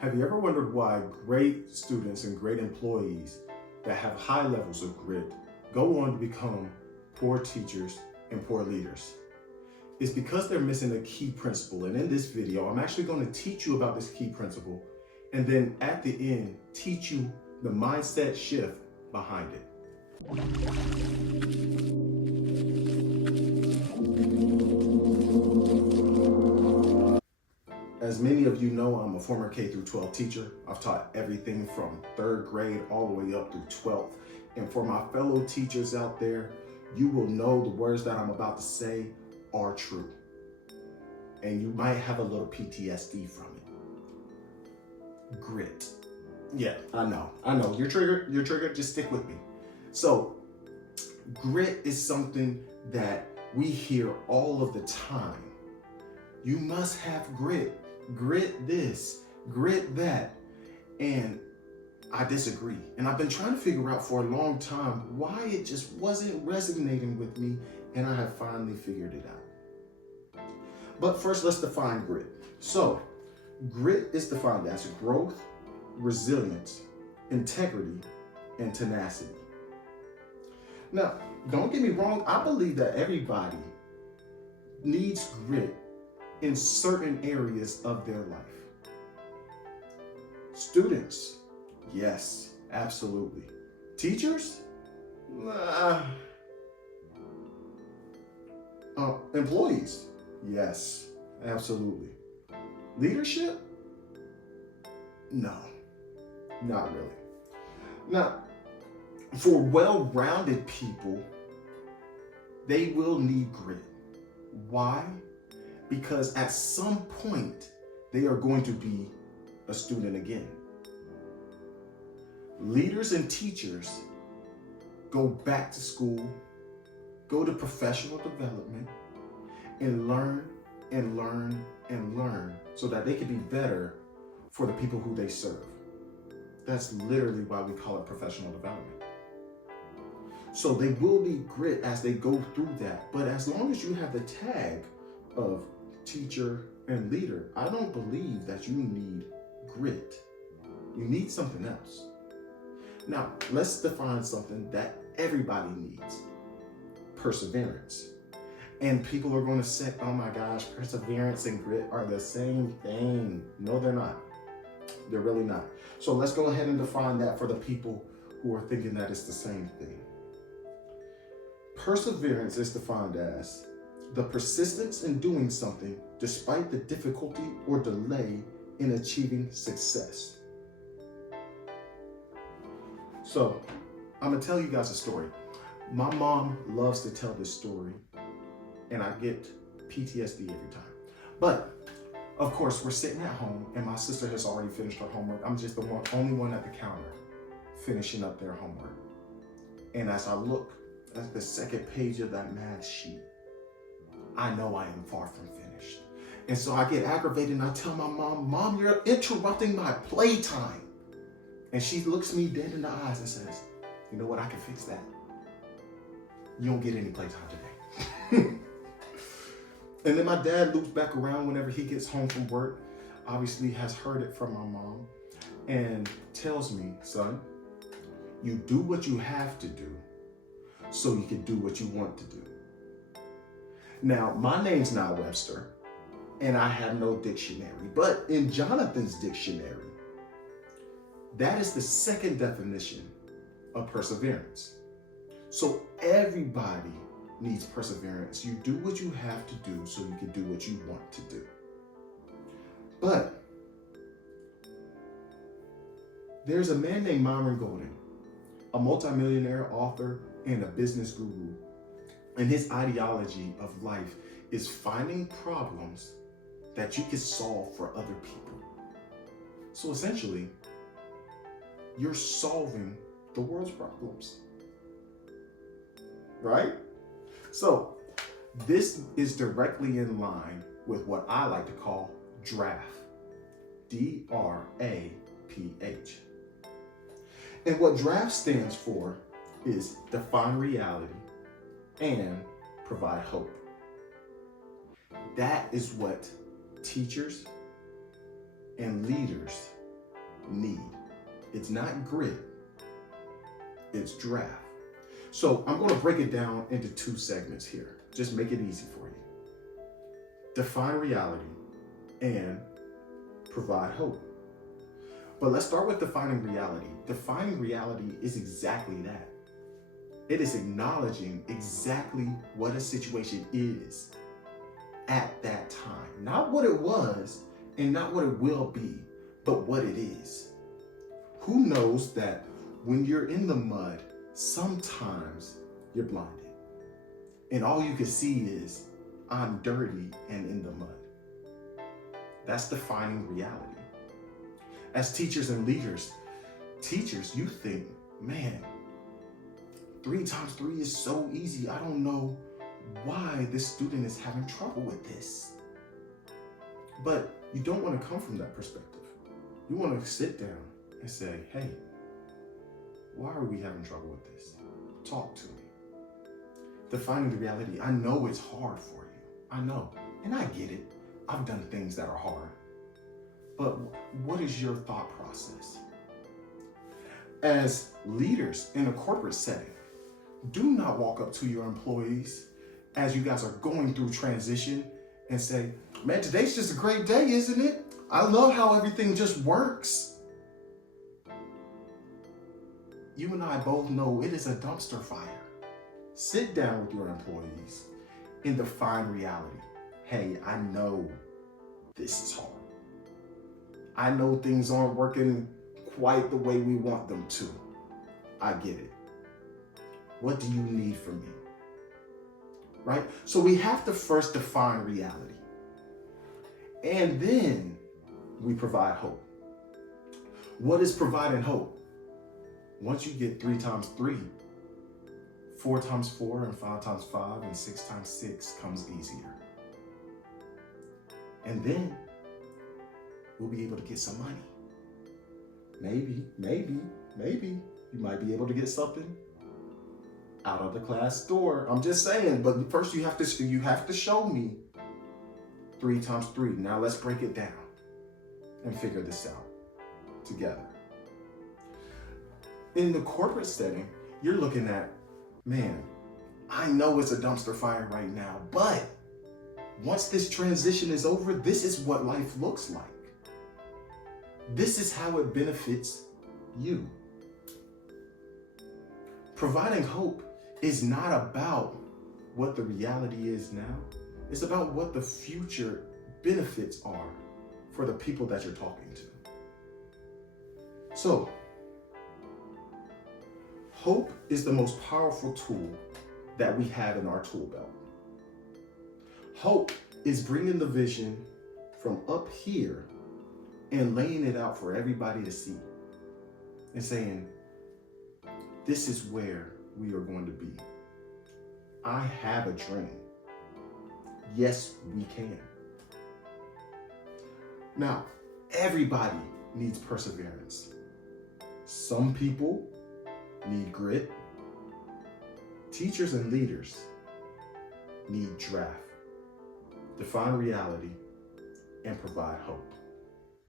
Have you ever wondered why great students and great employees that have high levels of grit go on to become poor teachers and poor leaders? It's because they're missing a key principle. And in this video, I'm actually going to teach you about this key principle, and then at the end, teach you the mindset shift behind it. As many of you know, I'm a former K-12 teacher. I've taught everything from 3rd grade all the way up through 12th. And for my fellow teachers out there, you will know the words that I'm about to say are true. And you might have a little PTSD from it. Grit. Yeah, I know. You're triggered, just stick with me. So, grit is something that we hear all of the time. You must have grit. Grit this, grit that. And I disagree. And I've been trying to figure out for a long time why it just wasn't resonating with me, and I have finally figured it out. But first, let's define grit. So, grit is defined as growth, resilience, integrity, and tenacity. Now, don't get me wrong, I believe that everybody needs grit in certain areas of their life. Students, yes, absolutely. Teachers? Employees? Yes, absolutely. Leadership? No, not really. Now, for well-rounded people, they will need grit. Why? Because at some point, they are going to be a student again. Leaders and teachers go back to school, go to professional development, and learn and learn and learn so that they can be better for the people who they serve. That's literally why we call it professional development. So they will need grit as they go through that. But as long as you have the tag of teacher and leader, I don't believe that you need grit. You need something else. Now, let's define something that everybody needs. Perseverance. And people are going to say, oh my gosh, perseverance and grit are the same thing. No, they're not. They're really not. So let's go ahead and define that for the people who are thinking that it's the same thing. Perseverance is defined as the persistence in doing something despite the difficulty or delay in achieving success. So, I'm gonna tell you guys a story. My mom loves to tell this story, and I get PTSD every time. But, of course, we're sitting at home, and my sister has already finished her homework. I'm just the only one at the counter finishing up their homework. And as I look at the second page of that math sheet, I know I am far from finished. And so I get aggravated and I tell my mom, Mom, you're interrupting my playtime. And she looks me dead in the eyes and says, you know what, I can fix that. You don't get any playtime today. And then my dad loops back around whenever he gets home from work, obviously has heard it from my mom, and tells me, son, you do what you have to do so you can do what you want to do. Now, my name's not Webster, and I have no dictionary, but in Jonathan's dictionary, that is the second definition of perseverance. So everybody needs perseverance. You do what you have to do so you can do what you want to do. But there's a man named Myron Golden, a multimillionaire, author, and a business guru. And his ideology of life is finding problems that you can solve for other people. So essentially, you're solving the world's problems, right? So this is directly in line with what I like to call DRAPH, D-R-A-P-H. And what DRAPH stands for is define reality and provide hope. That is what teachers and leaders need. It's not grit, it's DRAPH. So I'm going to break it down into 2 segments here. Just make it easy for you. Define reality and provide hope. But let's start with defining reality. Defining reality is exactly that. It is acknowledging exactly what a situation is at that time. Not what it was and not what it will be, but what it is. Who knows that when you're in the mud, sometimes you're blinded and all you can see is, I'm dirty and in the mud. That's defining reality. As teachers and leaders, you think, man, 3 times 3 is so easy. I don't know why this student is having trouble with this. But you don't want to come from that perspective. You want to sit down and say, hey, why are we having trouble with this? Talk to me. Defining the reality. I know it's hard for you. I know. And I get it. I've done things that are hard. But what is your thought process? As leaders in a corporate setting, do not walk up to your employees as you guys are going through transition and say, man, today's just a great day, isn't it? I love how everything just works. You and I both know it is a dumpster fire. Sit down with your employees and define reality. Hey, I know this is hard. I know things aren't working quite the way we want them to. I get it. What do you need from me? Right? So we have to first define reality. And then we provide hope. What is providing hope? Once you get 3 times 3, 4 times 4, and 5 times 5, and 6 times 6 comes easier. And then we'll be able to get some money. Maybe, you might be able to get something out of the class store. I'm just saying, but first you have to show me 3 times 3. Now let's break it down and figure this out together. In the corporate setting, you're looking at, man, I know it's a dumpster fire right now, but once this transition is over, this is what life looks like. This is how it benefits you. Providing hope is not about what the reality is now. It's about what the future benefits are for the people that you're talking to. So, hope is the most powerful tool that we have in our tool belt. Hope is bringing the vision from up here and laying it out for everybody to see and saying, this is where we are going to be. I have a dream. Yes, we can. Now, everybody needs perseverance. Some people need grit. Teachers and leaders need DRAPH. Define reality and provide hope.